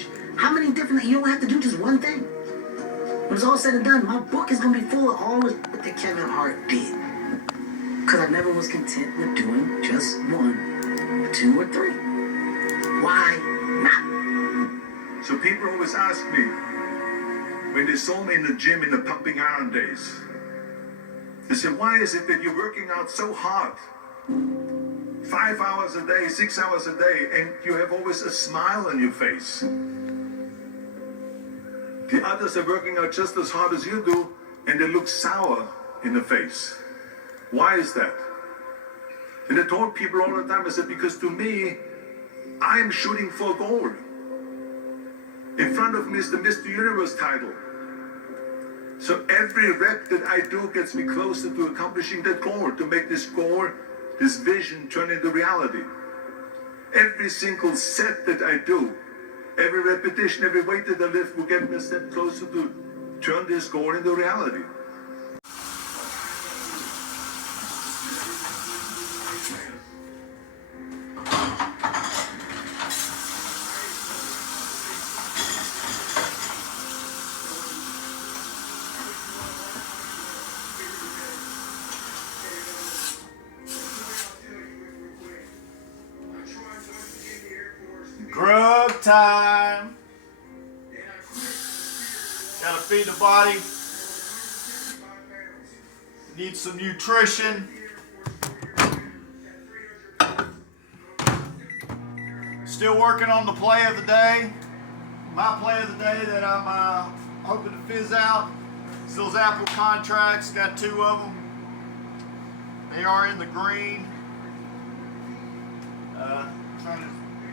research. How many different, you don't have to do just one thing. When it's all said and done, my book is going to be full of all that Kevin Hart did. Because I never was content with doing just 1, 2, or 3. Why not? So people always ask me, when they saw me in the gym in the pumping iron days, they said, why is it that you're working out so hard? 5 hours a day, 6 hours a day, and you have always a smile on your face. The others are working out just as hard as you do, and they look sour in the face. Why is that? And I told people all the time, I said, because to me, I'm shooting for gold. In front of me is the Mr. Universe title. So every rep that I do gets me closer to accomplishing that goal, to make this goal, this vision turn into reality. Every single set that I do, every repetition, every weight that I lift will get me a step closer to turn this goal into reality. Grub time. Gotta feed the body. Needs some nutrition. Still working on the play of the day. My play of the day that I'm hoping to fizz out is those Apple contracts. Got 2 of them. They are in the green.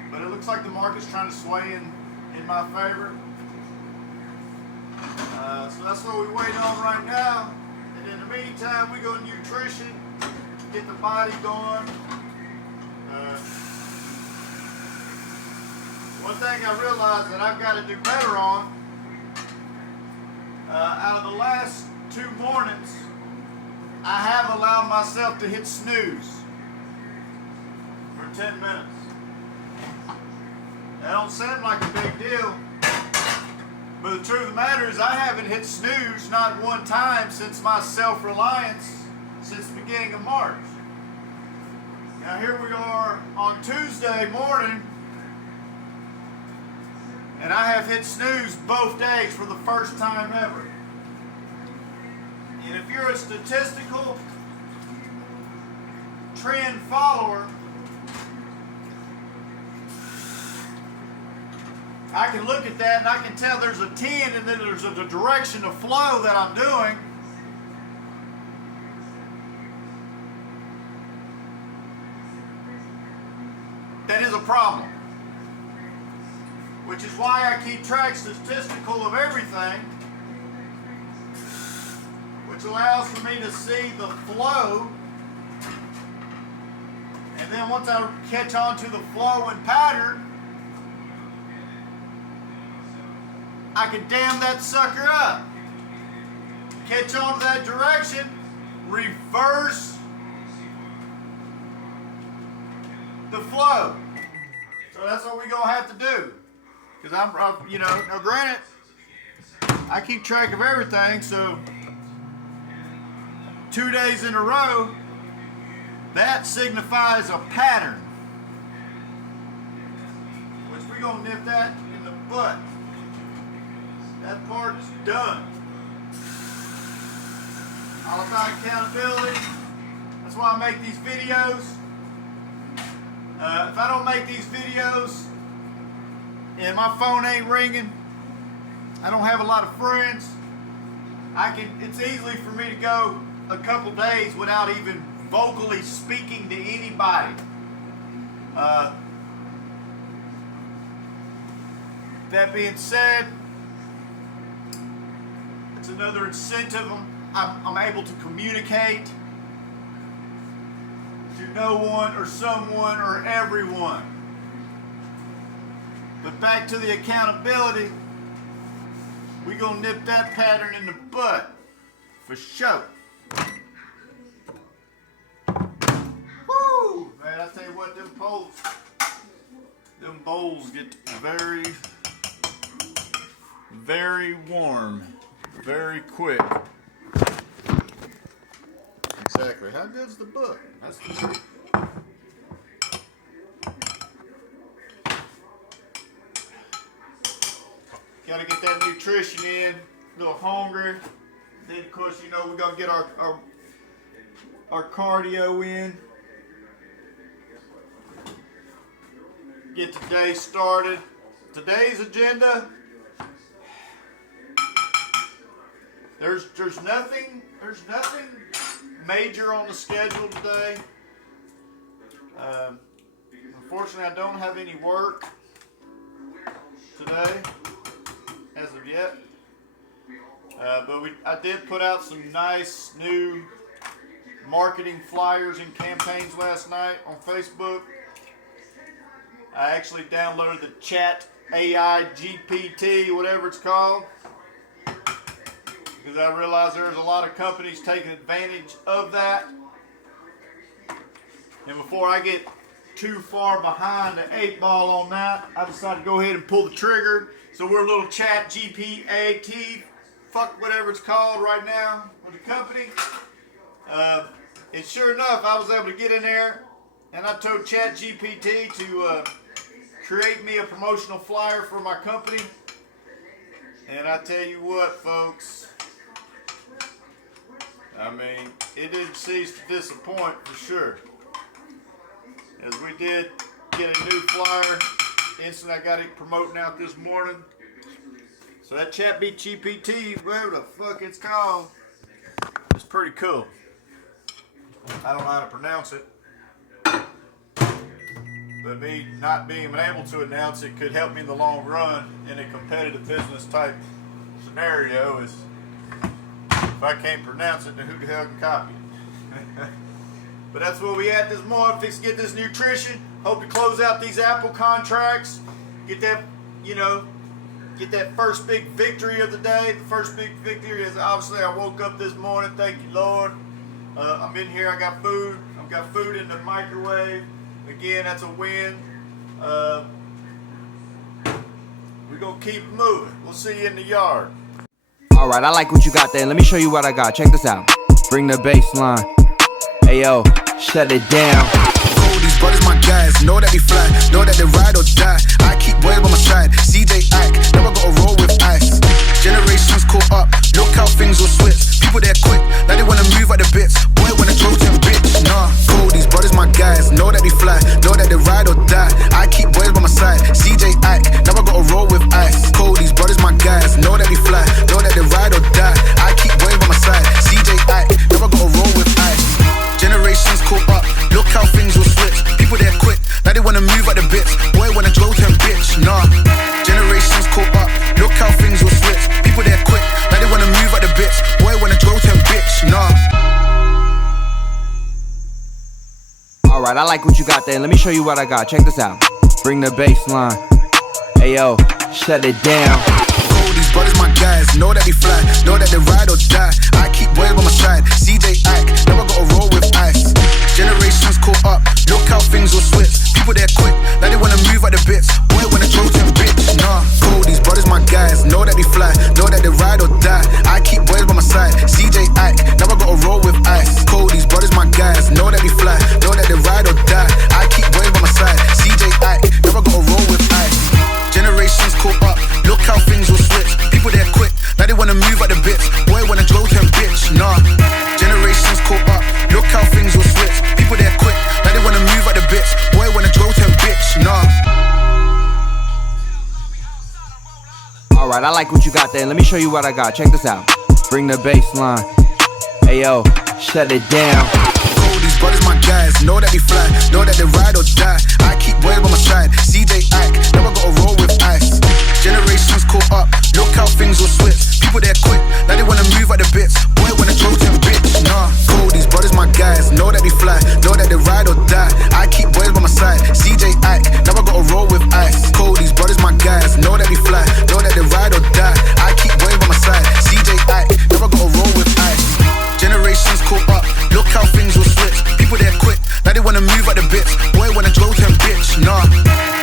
But it looks like the market's trying to sway in my favor. So that's what we wait on right now. And in the meantime, we go to nutrition, get the body going. One thing I realized that I've got to do better on, out of the last 2 mornings, I have allowed myself to hit snooze for 10 minutes. That don't sound like a big deal, but the truth of the matter is I haven't hit snooze not one time since my self-reliance, since the beginning of March. Now here we are on Tuesday morning, and I have hit snooze both days for the first time ever. And if you're a statistical trend follower, I can look at that and I can tell there's a 10 and then there's a direction of flow that I'm doing. That is a problem. Which is why I keep track statistical of everything, which allows for me to see the flow. And then once I catch on to the flow and pattern, I can dam that sucker up, catch on to that direction, reverse the flow. So that's what we're gonna have to do. Because I'm, you know, now granted, I keep track of everything, so 2 days in a row, that signifies a pattern, which we're gonna nip that in the butt. That part is done. All about accountability. That's why I make these videos. If I don't make these videos and my phone ain't ringing, I don't have a lot of friends, it's easy for me to go a couple days without even vocally speaking to anybody. That being said, it's another incentive. I'm able to communicate to no one or someone or everyone. But back to the accountability, we gonna nip that pattern in the butt for sure. Woo! Man, I tell you what, them bowls get very very warm, very quick. Exactly. How good's the book? That's the Gotta get that nutrition in. A little hungry. Then of course, you know, we're gonna get our cardio in. Get today started. Today's agenda. There's nothing major on the schedule today. Unfortunately, I don't have any work today as of yet. But I did put out some nice new marketing flyers and campaigns last night on Facebook. I actually downloaded the Chat AI GPT, whatever it's called, because I realized there's a lot of companies taking advantage of that. And before I get too far behind the 8-ball on that, I decided to go ahead and pull the trigger. So we're a little Chat GPT, fuck whatever it's called right now with the company. And sure enough, I was able to get in there, and I told Chat GPT to create me a promotional flyer for my company. And I tell you what, folks, I mean, it didn't cease to disappoint for sure. As we did get a new flyer, instantly I got it promoting out this morning. So that Chat GPT, whatever the fuck it's called, it's pretty cool. I don't know how to pronounce it, but me not being able to announce it could help me in the long run in a competitive business type scenario. Is if I can't pronounce it, then who the hell can copy it? But that's where we at this morning. Fix to get this nutrition. Hope to close out these Apple contracts. Get that, get that first big victory of the day. The first big victory is obviously I woke up this morning. Thank you, Lord. I'm in here. I got food. I've got food in the microwave. Again, that's a win. We're going to keep moving. We'll see you in the yard. All right, I like what you got there. Let me show you what I got. Check this out. Bring the bass line. Hey, yo, shut it down. These brothers my guys, know that they fly, know that they ride or die. I keep boys by my side, CJ Ike, never gotta roll with ice. Generations caught up, look how things will switch. People there quick, now they wanna move at the bits. Boy wanna throw them bitch, nah. Cool, these brothers my guys, know that they fly, know that they ride or die. I keep boys by my side, CJ Ike, never gotta roll with ice. Cool, these brothers my guys, know that they fly, know that they ride or die. I keep boys by my side, CJ Ike, never gotta roll with ice. Generations caught up, look how things will switch. People there quick, now they wanna move at the bits. Boy wanna throw them bitch, nah. Generations caught up, look how things will switch. People there quick, now they wanna move at the bits. Boy wanna throw them bitch, nah. Alright, I like what you got there. Let me show you what I got. Check this out. Bring the bass line. Hey, yo, shut it down. These brothers my guys, know that they fly, know that they ride or die. I keep boys by my side, CJ Ike, never gotta roll with ice. Generations caught up, look how things will switch. People there quick, now they wanna move at the bits. Boy wanna throw them bitch, nah. Cool, these brothers my guys, know that they fly, know that they ride or die. I keep boys by my side, CJ Ike, never gotta roll with ice. Cool, these brothers my guys, know that they fly, know that they ride or die. I keep boys by my side, CJ Ike, never gotta roll with ice. Generations caught up, look how things will switch. People there quick, now they wanna move at the bits. Boy wanna throw them bitch, nah. Generations caught up, look how things will switch. People there quick, now they wanna move at the bits. Boy wanna throw them bitch, nah. Alright, I like what you got there. Let me show you what I got. Check this out. Bring the bass line. Hey, yo, shut it down. These brothers my guys, know that they fly, know that they ride or die. I keep boys by my side, CJ Ike, never gotta roll with ice. Generations caught up, look how things will switch. People there quick, now they wanna move at the bits. Boy wanna throw them bitch, nah. Cool, these brothers my guys, know that they fly, know that they ride or die. I keep boys by my side, CJ Ike, never gotta roll with ice. Cool, these brothers my guys, know that they fly, know that they ride or die. I keep boys by my side, CJ Ike, never gotta roll with ice. Generations caught up, look how things will switch. People there quick, now they wanna move at the bits. Boy wanna throw them bitch, nah.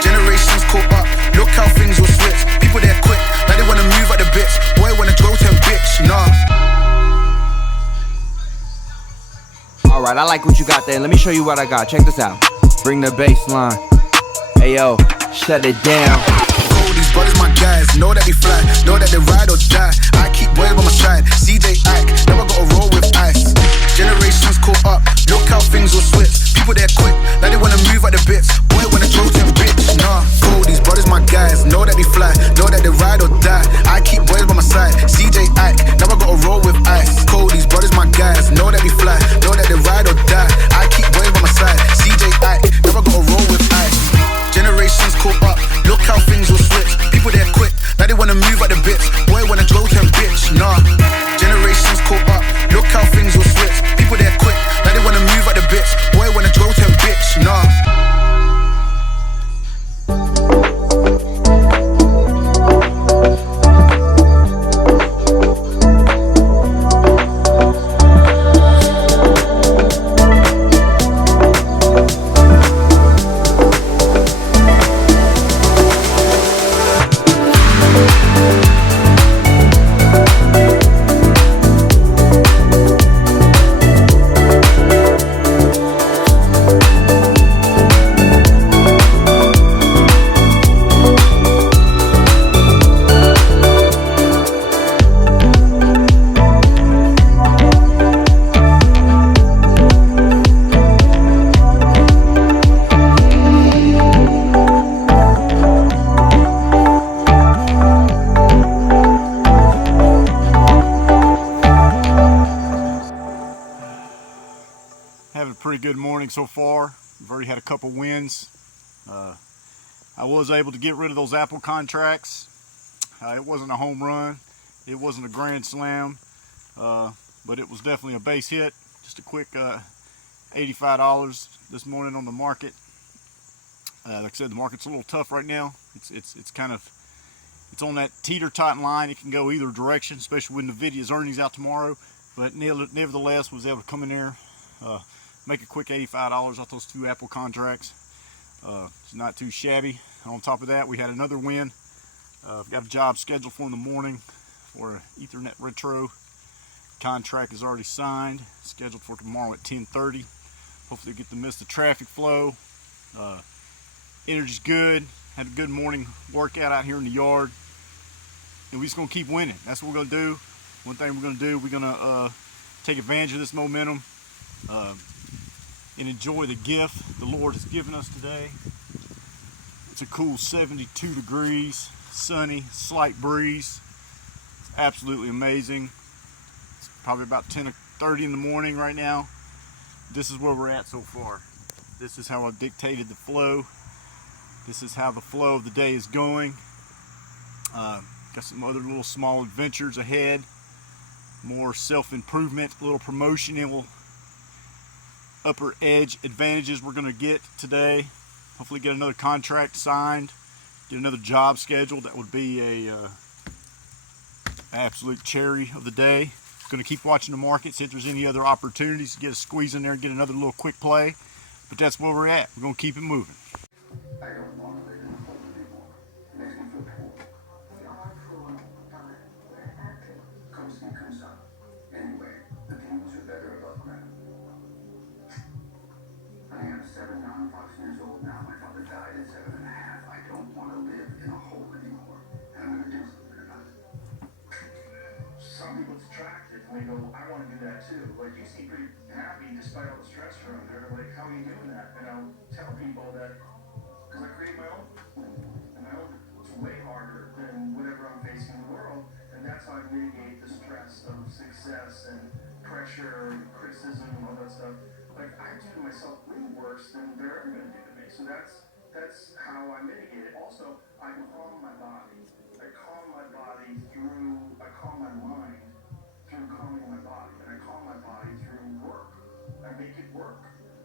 Generations caught up, look how things will switch. Alright, I like what you got there. Let me show you what I got. Check this out. Bring the bass line. Ayo, shut it down. These brothers my guys, know that we fly, know that they ride or die. I keep boys by my side, CJ Ike, never gotta roll with ice. Generations caught up, look how things will switch. People they're quick, now they wanna move at the bits. Boy wanna throw them bitch, nah. Cool, these brothers my guys, know that we fly, know that they ride or die. I keep boys by my side, CJ Ike, never gotta roll with ice. Cool, these brothers my guys, know that we fly, know that they ride or die. I keep boys by my side, CJ Ike, never gotta roll with ice. Generations caught up, look how things will switch. People they're quick, now they wanna move at the bits. Boy wanna throw them bitch, nah. Generations caught up, look how things will switch. People they're quick, now they wanna move at the bits. Boy wanna throw them bitch, nah. Having a pretty good morning so far. We've already had a couple wins. I was able to get rid of those Apple contracts. It wasn't a home run. It wasn't a grand slam. But it was definitely a base hit. Just a quick $85 this morning on the market. Like I said, the market's a little tough right now. It's kind of, it's on that teeter-totter line. It can go either direction, especially when NVIDIA's earnings out tomorrow. But nevertheless, was able to come in there, make a quick $85 off those two Apple contracts. It's not too shabby. On top of that, we had another win. I've got a job scheduled for in the morning for an Ethernet retro. Contract is already signed, scheduled for tomorrow at 10:30. Hopefully get to miss the traffic flow. Energy's good. Had a good morning workout out here in the yard. And we're just going to keep winning. That's what we're going to do. One thing we're going to do, we're going to take advantage of this momentum and enjoy the gift the Lord has given us today. It's a cool 72 degrees, sunny, slight breeze. It's absolutely amazing. It's probably about 10:30 in the morning right now. This is where we're at so far. This is how I've dictated the flow. This is how the flow of the day is going. Got some other little small adventures ahead. More self-improvement, a little promotional upper edge advantages we're going to get today. Hopefully get another contract signed, get another job scheduled. That would be a absolute cherry of the day. Going to keep watching the market, see if there's any other opportunities to get a squeeze in there and get another little quick play. But that's where we're at. We're going to keep it moving. I don't want to live in a hole anymore. It makes me feel poor. You are poor, but we're happy. Comes and comes up. Anyway, the demons are better above ground. I am 7 now, 5 years old now. My father died at 7 and a half. I don't want to live in a hole anymore. And I'm going to do something about it. Some people it's attractive and they go, I want to do that too. Like, you seem pretty happy despite all the stress you're under. Like, how are you doing that? And I'll tell people that because I create my own. And my own is way harder than whatever I'm facing in the world. And that's how I mitigate the stress of success and pressure and criticism and all that stuff. Like, I do to myself way worse than they're ever going to do to me. So that's how I mitigate it. Also, I calm my body. I calm my body through, I calm my mind through calming my body. And I calm my body through work. I make it work.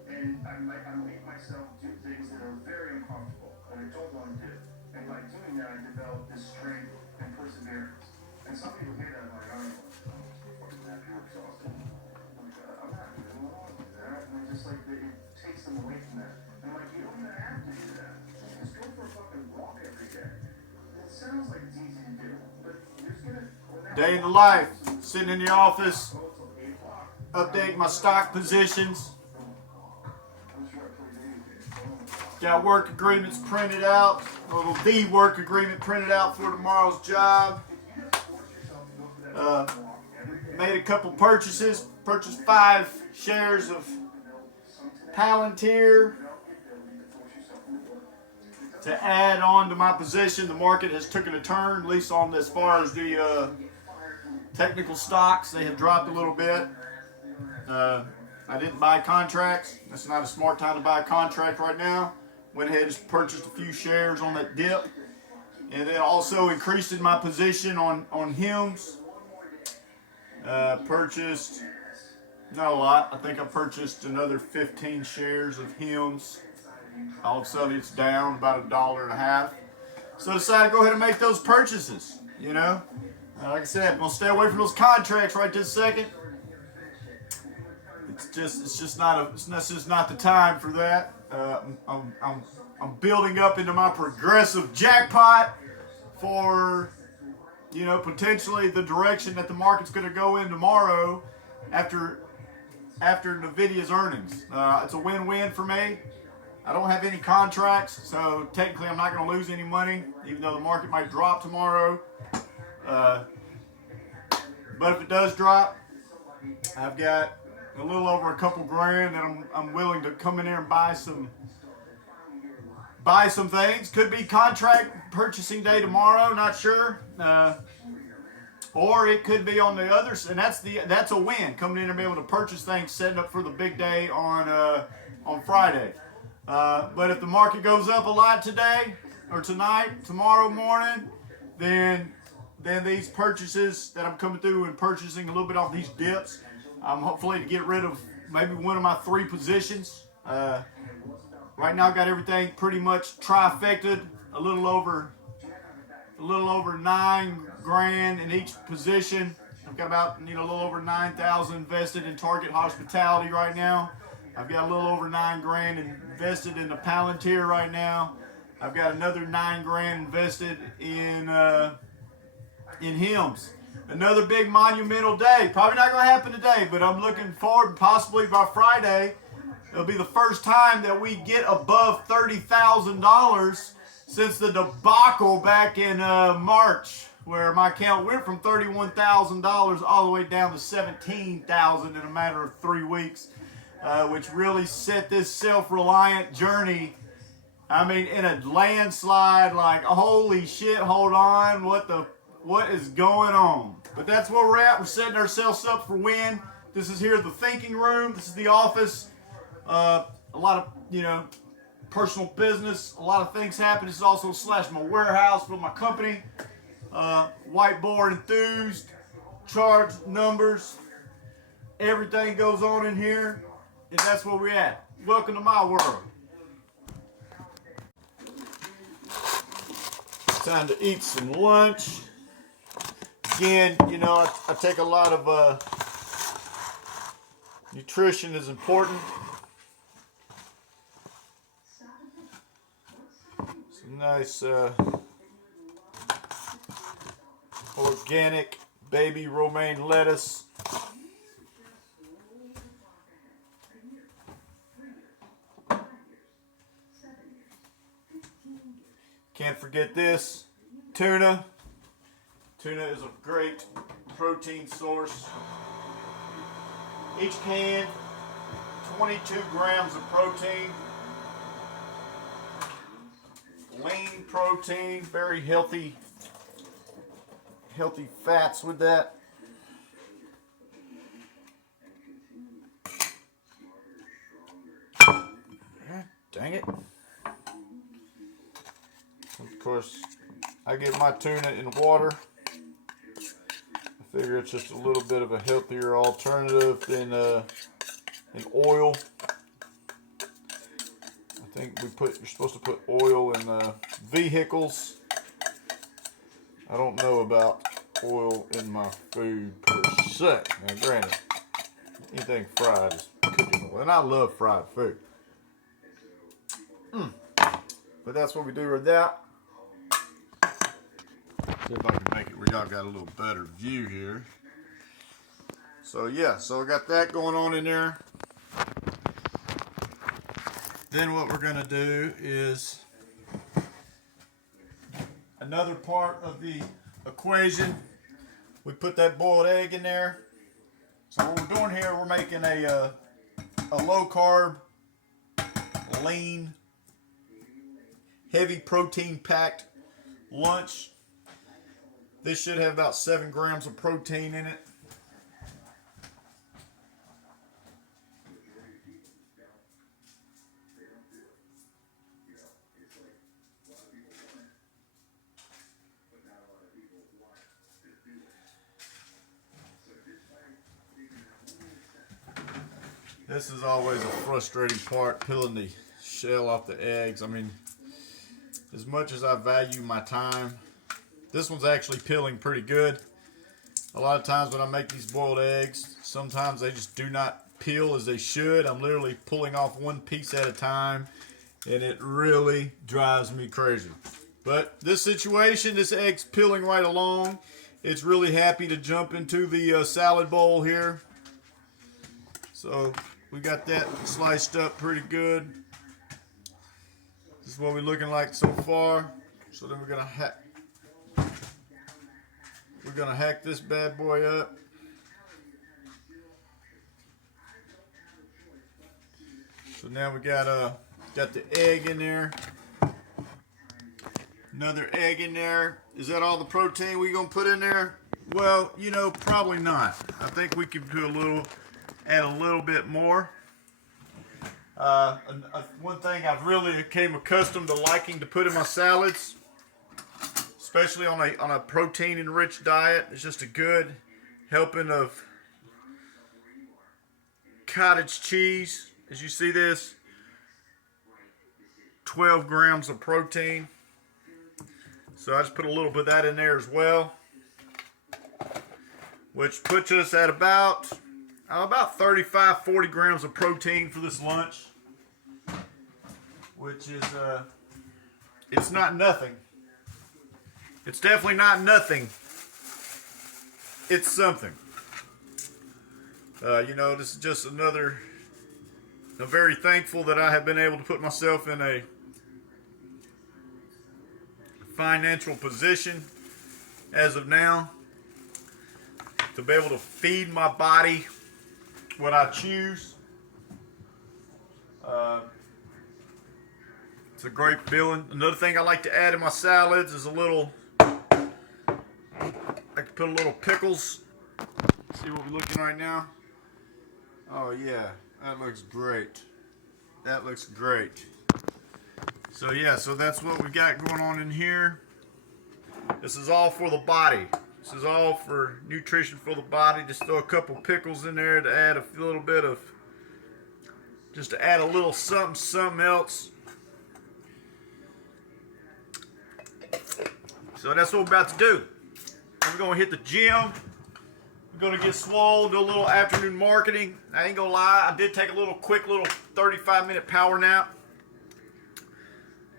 And I make myself do things that are very uncomfortable and I don't want to do. And by doing that, I develop this strength and perseverance. And some people hear that and like, I don't know what's that, you're exhausted. I'm not doing wrong with that. And it's just like, it takes them away from that. And I'm like, you don't even have to do that. Just go for a fucking walk every day. It sounds like it's easy to do, but you're just gonna... Day in the life, sitting in the office, updating my stock positions. Got work agreements printed out. The work agreement printed out for tomorrow's job. Made a couple purchases. Purchased 5 shares of Palantir to add on to my position. The market has taken a turn, at least on as far as the technical stocks. They have dropped a little bit. I didn't buy contracts. That's not a smart time to buy a contract right now. Went ahead and purchased a few shares on that dip. And then also increased in my position on HIMS. Purchased, not a lot. I think I purchased another 15 shares of HIMS. All of a sudden it's down about $1.50. So I decided to go ahead and make those purchases, you know. Like I said, I'm gonna stay away from those contracts right this second. It's just not the time for that. I'm building up into my progressive jackpot for, you know, potentially the direction that the market's going to go in tomorrow after NVIDIA's earnings. It's a win-win for me. I don't have any contracts, so technically I'm not going to lose any money, even though the market might drop tomorrow. But if it does drop, I've got a little over a couple grand that I'm willing to come in there and buy some things. Could be contract purchasing day tomorrow, not sure. Or it could be on the others, and that's a win, coming in and being able to purchase things, setting up for the big day on Friday. But if the market goes up a lot today or tonight, tomorrow morning, then these purchases that I'm coming through and purchasing a little bit off these dips, hopefully to get rid of maybe one of my 3 positions. Right now I've got everything pretty much trifected, a little over 9 grand in each position. I've got about a little over 9,000 invested in Target Hospitality right now. I've got a little over 9 grand invested in the Palantir right now. I've got another 9 grand invested in HIMS. Another big monumental day. Probably not going to happen today, but I'm looking forward, possibly by Friday, it'll be the first time that we get above $30,000 since the debacle back in March, where my account went from $31,000 all the way down to $17,000 in a matter of 3 weeks, which really set this self-reliant journey, I mean, in a landslide. Like, holy shit, hold on, what is going on? But that's where we're at. We're setting ourselves up for win. This is here the thinking room. This is the office. A lot of, personal business. A lot of things happen. This is also / my warehouse for my company. Whiteboard enthused. Charts, numbers. Everything goes on in here. And that's where we're at. Welcome to my world. Time to eat some lunch. Again, I take a lot of nutrition is important. Some nice organic baby romaine lettuce. Can't forget this, tuna. Tuna is a great protein source. Each can, 22 grams of protein. Lean protein, very healthy fats with that. Dang it. Of course, I get my tuna in water. I figure it's just a little bit of a healthier alternative than in oil. I think you're supposed to put oil in vehicles. I don't know about oil in my food per se. Now, granted, anything fried is cooking oil, and I love fried food. But that's what we do with that. See if I can make it where y'all got a little better view here. So yeah, so I got that going on in there. Then what we're gonna do is another part of the equation. We put that boiled egg in there. So what we're doing here, we're making a low carb, lean, heavy protein packed lunch. This should have about 7 grams of protein in it. This is always a frustrating part, peeling the shell off the eggs. I mean, as much as I value my time, this one's actually peeling pretty good. A lot of times when I make these boiled eggs, sometimes they just do not peel as they should. I'm literally pulling off one piece at a time, and it really drives me crazy. But this situation, this egg's peeling right along. It's really happy to jump into the salad bowl here. So we got that sliced up pretty good. This is what we're looking like so far. So then we're gonna hack this bad boy up. So now we got the egg in there. Another egg in there. Is that all the protein we gonna put in there? Well, you know, probably not. I think we can do add a little bit more. One thing I've really became accustomed to liking to put in my salads, especially on a protein-enriched diet, is just a good helping of cottage cheese. As you see this, 12 grams of protein. So I just put a little bit of that in there as well, which puts us at about 35, 40 grams of protein for this lunch, which is, it's not nothing. It's definitely not nothing. It's something. You know, this is just I'm very thankful that I have been able to put myself in a financial position as of now to be able to feed my body what I choose. It's a great feeling. Another thing I like to add in my salads is I can put a little pickles. See what we're looking right now. Oh yeah, that looks great. That looks great. So yeah, so that's what we got going on in here. This is all for the body. This is all for nutrition for the body. Just throw a couple pickles in there to add a little bit of, just to add a little something else. So that's what we're about to do. We're gonna hit the gym. We're gonna get swole, do a little afternoon marketing. I ain't gonna lie, I did take a quick 35-minute power nap.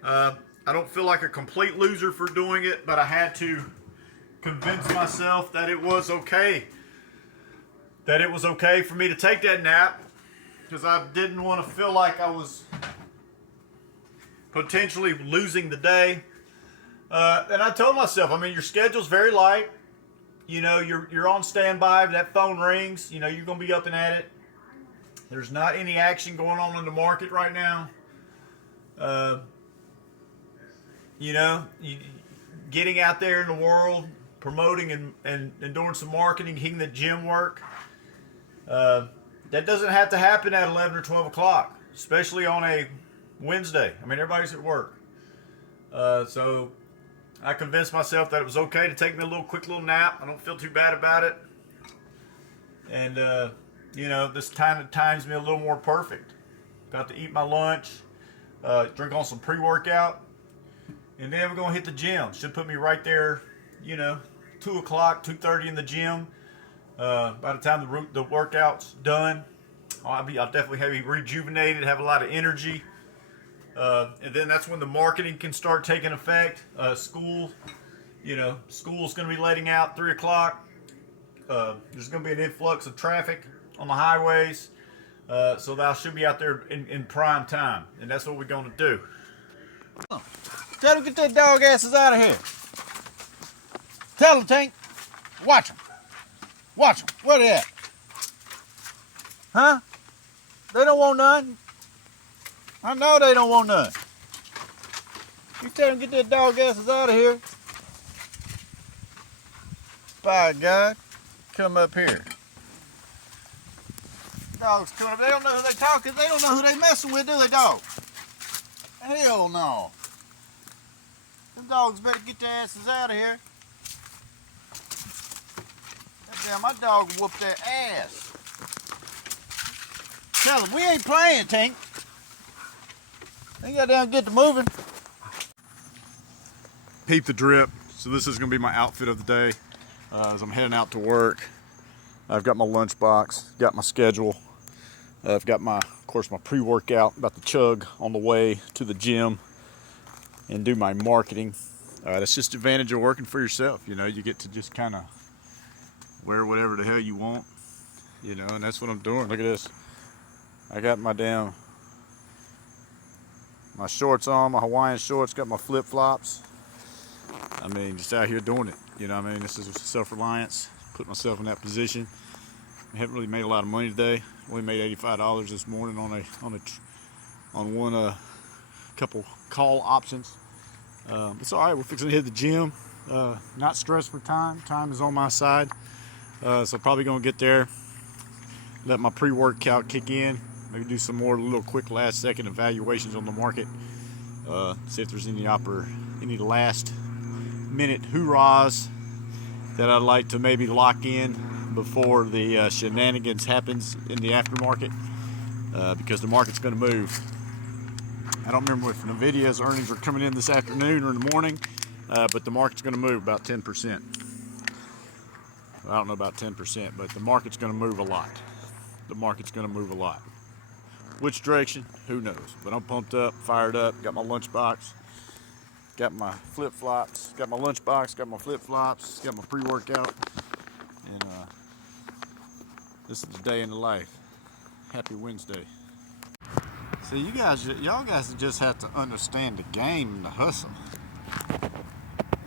I don't feel like a complete loser for doing it, but I had to convince myself that it was okay. That it was okay for me to take that nap, because I didn't want to feel like I was potentially losing the day. And I told myself, I mean, your schedule's very light. You know, you're on standby. If that phone rings, you know, you're going to be up and at it. There's not any action going on in the market right now. You know, getting out there in the world, promoting and doing some marketing, hitting the gym work. That doesn't have to happen at 11 or 12 o'clock, especially on a Wednesday. I mean, everybody's at work. So I convinced myself that it was okay to take me a quick little nap. I don't feel too bad about it. And, you know, this times me a little more perfect. About to eat my lunch, drink on some pre-workout, and then we're going to hit the gym. Should put me right there, you know, 2 o'clock, 2:30 in the gym. By the time the workout's done, I'll definitely be rejuvenated, have a lot of energy. And then that's when the marketing can start taking effect. School's going to be letting out 3 o'clock. There's going to be an influx of traffic on the highways. So that I should be out there in prime time, and that's what we're gonna do. Tell them get their dog asses out of here. Tell them, Tank. Watch them. Watch them. Where they at? Huh? They don't want none. I know they don't want none. You tell them get their dog asses out of here. By God, come up here. Dogs come up. They don't know who they talking. They don't know who they messing with, do they, dog? Hell no. Them dogs better get their asses out of here. Damn, my dog whooped their ass. Tell them we ain't playing, Tank. They got down and get to moving. Peep the drip. So this is gonna be my outfit of the day as I'm heading out to work. I've got my lunchbox, got my schedule. I've got of course, my pre-workout, about to chug on the way to the gym and do my marketing. That's just the advantage of working for yourself. You know, you get to just kind of wear whatever the hell you want, you know, and that's what I'm doing. Look at this. I got my shorts on, my Hawaiian shorts, got my flip-flops. I mean, just out here doing it. You know what I mean? This is self-reliance. Put myself in that position. I haven't really made a lot of money today. Only made $85 this morning on one couple call options. It's all right. We're fixing to hit the gym. Not stressed for time. Time is on my side. So probably gonna get there. Let my pre-workout kick in. Maybe do some more little quick last-second evaluations on the market. See if there's any last-minute hoorahs that I'd like to maybe lock in before the shenanigans happens in the aftermarket, because the market's going to move. I don't remember if NVIDIA's earnings are coming in this afternoon or in the morning, but the market's going to move about 10%. I don't know about 10%, but the market's going to move a lot. The market's going to move a lot. Which direction? Who knows? But I'm pumped up, fired up, got my lunchbox, got my flip-flops, got my lunchbox, got my flip-flops, got my pre-workout, and this is the day in the life. Happy Wednesday. See, y'all guys just have to understand the game and the hustle,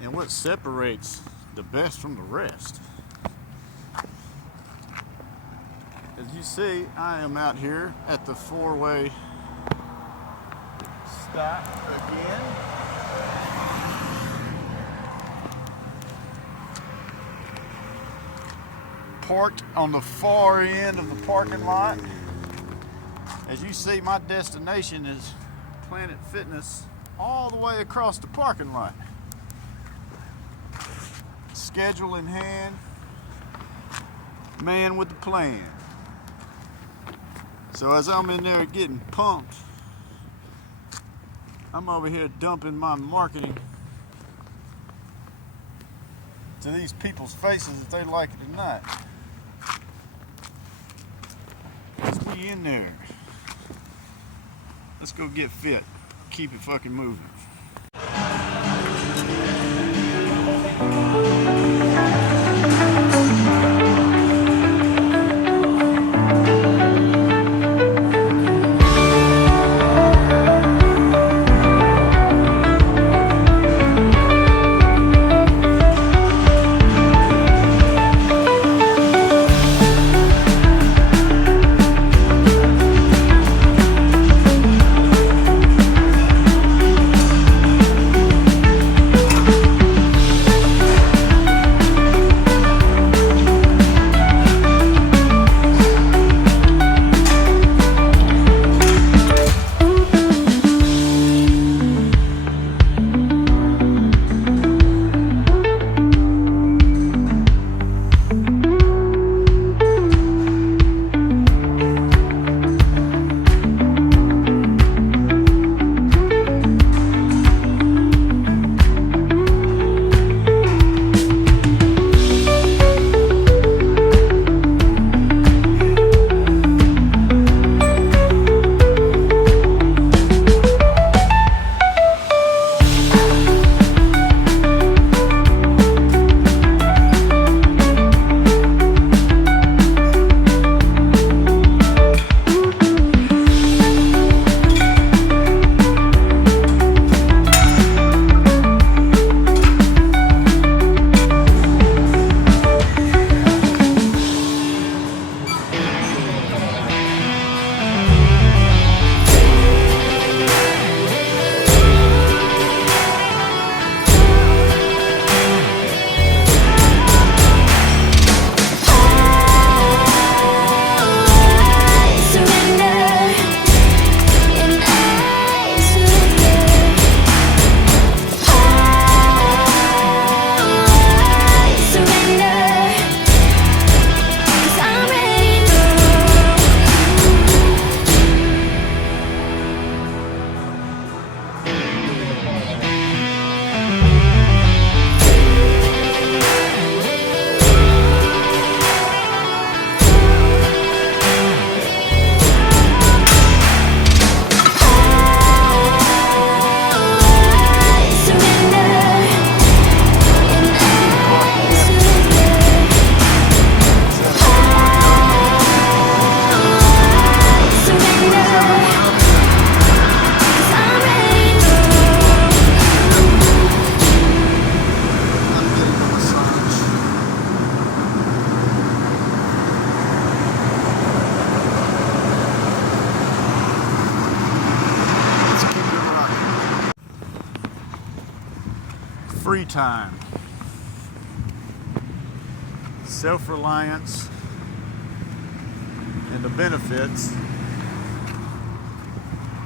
and what separates the best from the rest. As you see, I am out here at the four-way stop again. Parked on the far end of the parking lot. As you see, my destination is Planet Fitness all the way across the parking lot. Schedule in hand, man with the plan. So as I'm in there getting pumped, I'm over here dumping my marketing to these people's faces if they like it or not. Let's be in there. Let's go get fit. Keep it fucking moving. free time. Self-reliance and the benefits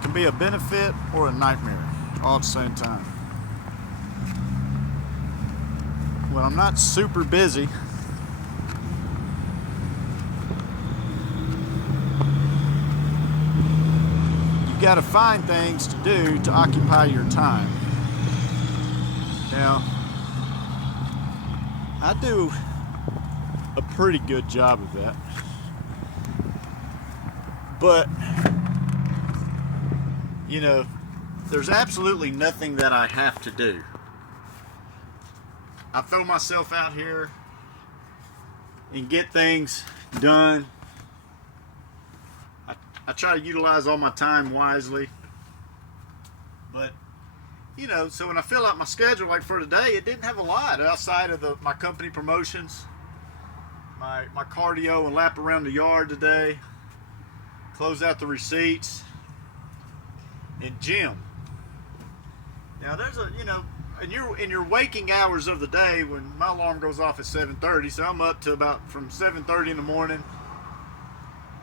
can be a benefit or a nightmare all at the same time. When I'm not super busy, you got to find things to do to occupy your time. Now, I do a pretty good job of that, but you know, there's absolutely nothing that I have to do. I throw myself out here and get things done. I try to utilize all my time wisely. But, you know, so when I fill out my schedule, like for today, it didn't have a lot outside of my company promotions, my cardio and lap around the yard today, close out the receipts, and gym. Now there's a, you know, in your waking hours of the day, when my alarm goes off at 7:30, so I'm up to about from 7:30 in the morning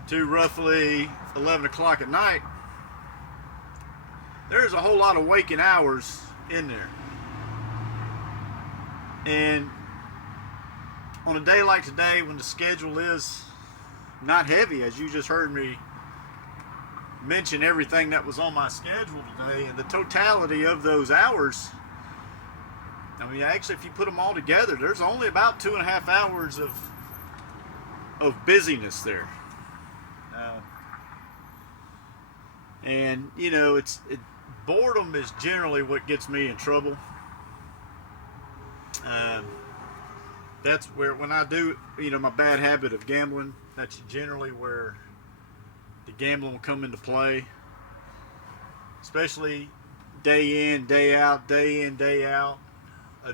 to roughly 11 o'clock at night. There's a whole lot of waking hours in there. And on a day like today, when the schedule is not heavy, as you just heard me mention everything that was on my schedule today, and the totality of those hours, I mean, actually, if you put them all together, there's only about 2.5 hours of busyness there. And you know, boredom is generally what gets me in trouble. That's where, when I do, you know, my bad habit of gambling, that's generally where the gambling will come into play. Especially day in, day out, of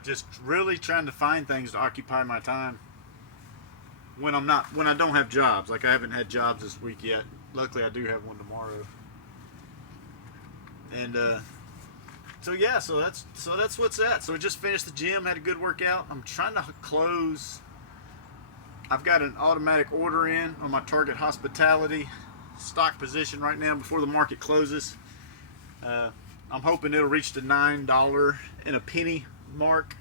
just really trying to find things to occupy my time when I don't have jobs. Like, I haven't had jobs this week yet. Luckily, I do have one tomorrow. And so yeah, so that's what's that. So I just finished the gym, had a good workout. I'm trying to close. I've got an automatic order in on my Target Hospitality stock position right now before the market closes. I'm hoping it'll reach the $9 and a penny mark,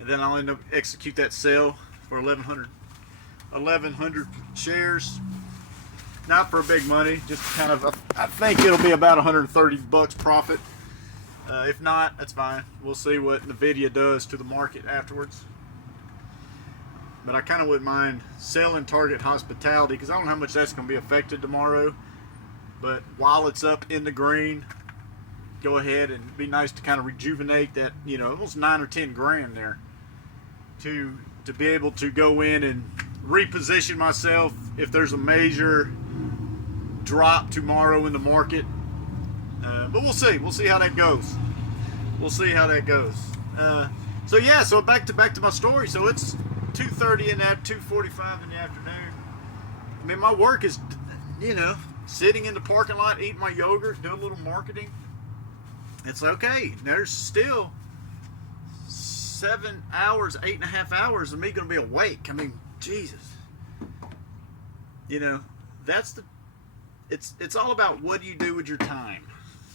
and then I'll end up execute that sale for 1,100 shares. Not for big money, just kind of, I think it'll be about $130 profit. If not, that's fine. We'll see what NVIDIA does to the market afterwards. But I kind of wouldn't mind selling Target Hospitality, because I don't know how much that's going to be affected tomorrow. But while it's up in the green, go ahead, and it'd be nice to kind of rejuvenate that, you know, almost 9 or 10 grand there to be able to go in and reposition myself if there's a major drop tomorrow in the market. But we'll see how that goes. So yeah, so back to my story. So it's 2:30 and 2:45 in the afternoon. I mean, my work is, you know, sitting in the parking lot, eating my yogurt, doing a little marketing. It's okay. There's still 7 hours, 8.5 hours of me going to be awake. I mean, Jesus. You know, it's all about what do you do with your time.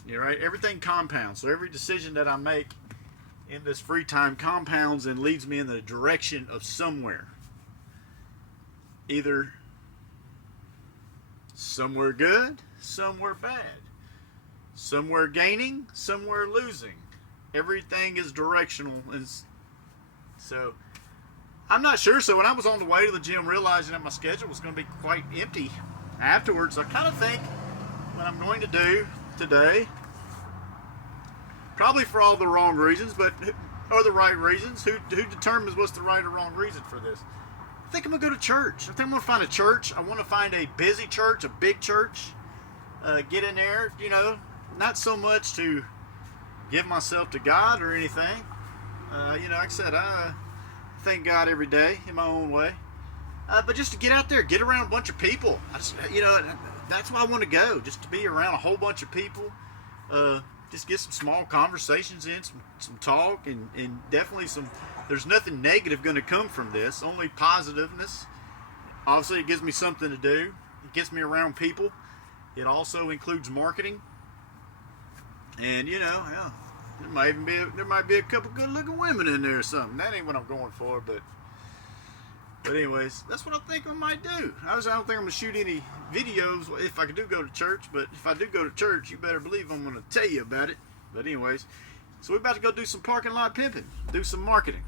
You're right. Everything compounds. So every decision that I make in this free time compounds and leads me in the direction of somewhere. Either somewhere good, somewhere bad. Somewhere gaining, somewhere losing. Everything is directional. And so I'm not sure. So when I was on the way to the gym, realizing that my schedule was going to be quite empty afterwards, I kind of think what I'm going to do today, probably for all the wrong reasons, but are the right reasons. Who determines what's the right or wrong reason for this? I think I'm going to go to church. I think I'm going to find a church. I want to find a busy church, a big church. Get in there, you know, not so much to give myself to God or anything. You know, like I said, I thank God every day in my own way. But just to get out there, get around a bunch of people. You know, that's why I want to go, just to be around a whole bunch of people. just get some small conversations in, some talk, and definitely there's nothing negative going to come from this, only positiveness. Obviously, it gives me something to do. It gets me around people. It also includes marketing. And, you know, yeah, there might be a couple good-looking women in there or something. That ain't what I'm going for, but anyways, that's what I think I might do. I don't think I'm going to shoot any videos if I do go to church, but if I do go to church, you better believe I'm going to tell you about it. But anyways, so we're about to go do some parking lot pimping, do some marketing.